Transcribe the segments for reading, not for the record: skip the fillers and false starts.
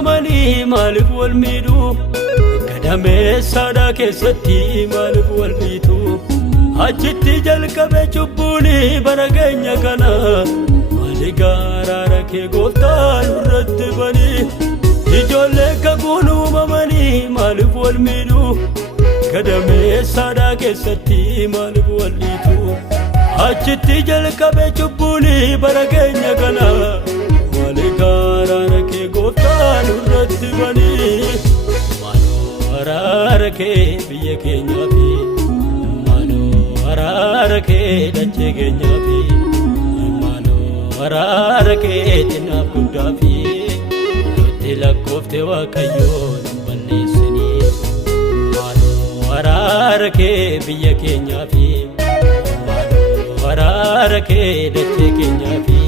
uumamanii maaliif wal miidhu? Gadameessaadhaa keessatti maaliif wal miidhu? Achitti jalqabe cubbuuni bara keenya kana. Maali gaaraara kee gooftaa nurratti bani? Ijoollee kakuun uumamanii maaliif wal miidhu? Gadameessaadhaa keessatti maaliif wal miidhu? Achitti jalqabe cubbuuni bara keenya kana. Maali gaaraara kee gooftaa nurratti bani? Maaloo araara kee biyya keenyaafi, maaloo araara kee dachee keenyaafi, maaloo araara kee xinnaaf guddaafi. Nutti lakkoofte Waaqayyoon hin balleessini. Maaloo araara kee biyya keenyaafi, maaloo araara kee dachee keenyaafi,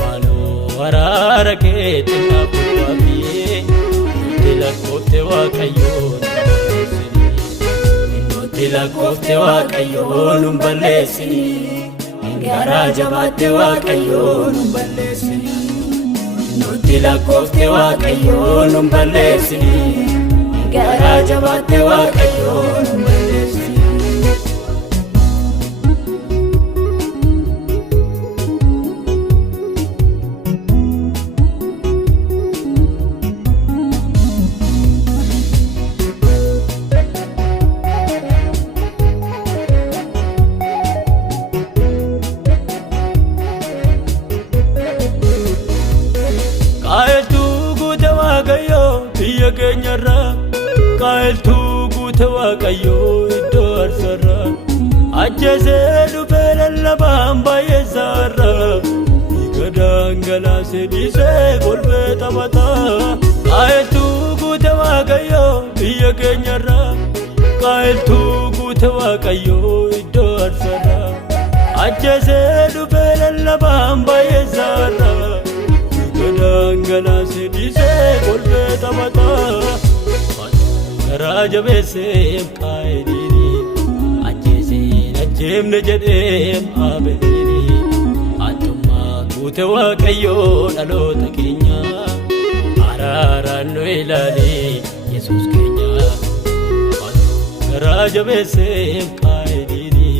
maaloo araara kee xinnaaf guddaafi. Nutti lakkoofte Waaqayyoon hin balleessini. Nutti lakkoofte Waaqayyoon hin balleessini. Garaa jabaatte Waaqayyoon hin balleessini. Nutti lakkoofte Waaqayyoon hin balleessini. Garaa jabaatte Waaqayyoon hin balleessini. Qaayiltuu guute Waaqayyoo iddoo aarsaarraa. Ajjeesee dhufee lallabaan baay'ee isaarraa. Dhiiga dhangalaasee dhiisee kolfee taphataa. Qaayiltuu guute Waaqayyoo biyya keenyarraa. Qaayiltuu guute Waaqayyoo iddoo aarsaarraa. Ajjeesee dhufee lallabaan baay'ee isaarraa. Dhiiga dhangalaasee dhiisee kolfee taphataa. Garaa jabeesseem Qaayiliini, ajjeeseen ajjeemne jedheem Aabeeliini. Addummaa guute Waaqayyoo dhaloota keenya. Araaraan nu ilaali Yesuus keenya. Garaa jabeesseem Qaayiliini,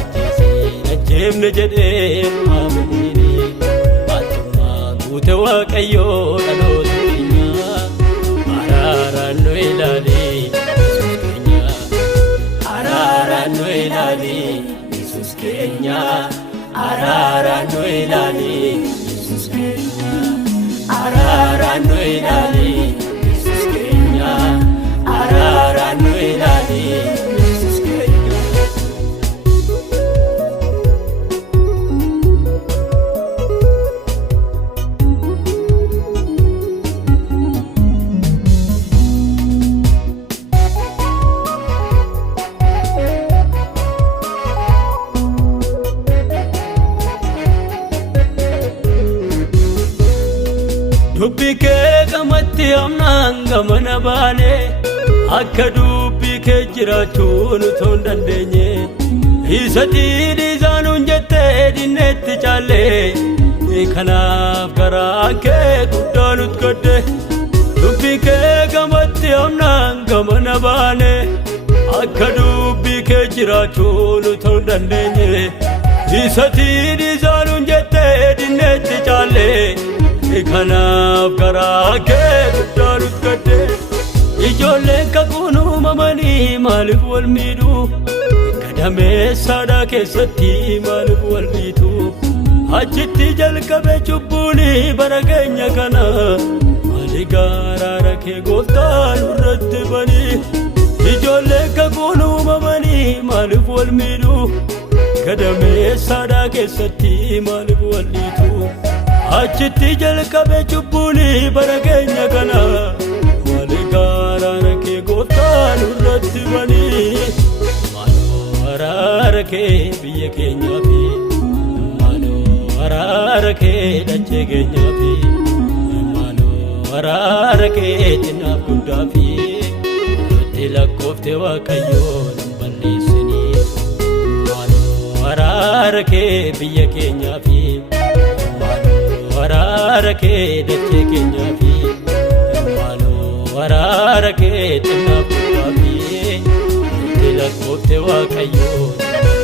ajjeeseen ajjeemne jedheem Aabeeliini. Addummaa guute Waaqayyoo dhaloota keenya. Araaraan nu ilaali Yesuus keenya. Araaraan nu ilaali Yesuus keenya. Araaraan nu ilaali Yesuus keenya. Araaraan nu ilaali Yesuus keenya. Araaraan nu ilaali Yesuus keenya. Dubbii kee gamatti amnaan gamana baane. Akka dubbii kee jiraachuun utoo hin dandeenye. Isa dhiisaanuun jettee dinneetti caallee. Kanaaf garaa kee guddaa nutti gadde. Dubbii kee gamatti amnaan gamana baane. Akka dubbii kee jiraachuun utoo hin dandeenye. Isa dhiisaanuun jettee dinneetti caallee. Kanaaf garaa kee guddaa nutti gadde. Ijoolleen kakuun uumamanii maaliif wal miidhu? Gadameessaadhaa keessatti maaliif wal miidhu? Achitti jalqabe cubbuuni bara keenya kana. Maali gaaraara kee gooftaa nurratti bani? Ijoolleen kakuun uumamanii maaliif wal miidhu? Gadameessaadhaa keessatti maaliif wal miidhu? Achitti jalqabe cubbuuni bara keenya kana. Maali gaaraara kee gooftaa nurratti bani? Maaloo araara kee biyya keenyaafi, maaloo araara kee dachee keenyaafi, maaloo araara kee xinnaaf guddaafi. Nutti lakkoofte Waaqayyoon hin balleessini. Maaloo araara kee biyya keenyaafi, araara kee dachee keenyaafi. xinnaaf qophaa'ee itti lakkoofte waaqayyoon.